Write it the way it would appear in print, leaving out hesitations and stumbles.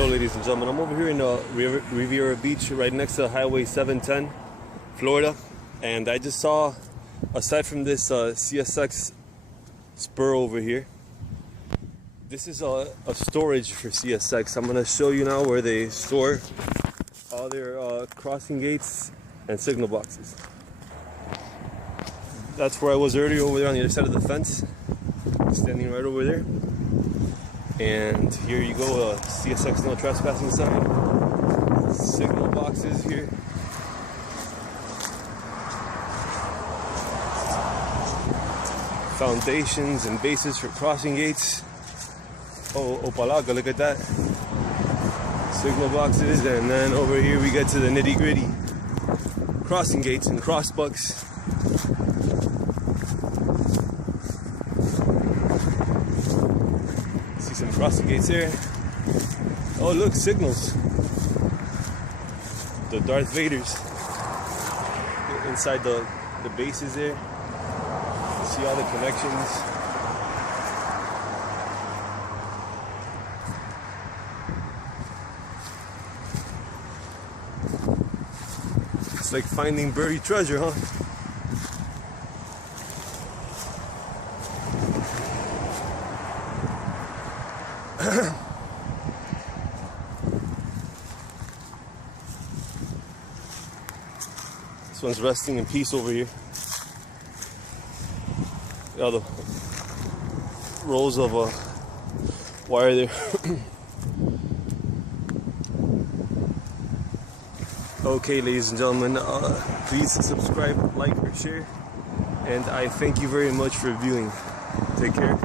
Hello ladies and gentlemen, I'm over here in Riviera Beach right next to Highway 710, Florida, and I just saw, aside from this CSX Spur over here, this is a storage for CSX. I'm going to show you now where they store all their crossing gates and signal boxes. That's where I was earlier, over there on the other side of the fence, standing right over there. And here you go, CSX no trespassing sign, signal boxes here. Foundations and bases for crossing gates. Oh, Opalaga, look at that. Signal boxes, and then over here we get to the nitty gritty. Crossing gates and crossbucks. See some crossing gates there. Oh look, signals. The Darth Vaders. Inside the bases there. See all the connections. It's like finding buried treasure, huh? This one's resting in peace over here. All the rolls of wire there. Okay, ladies and gentlemen, please subscribe, like, or share, and I thank you very much for viewing. Take care.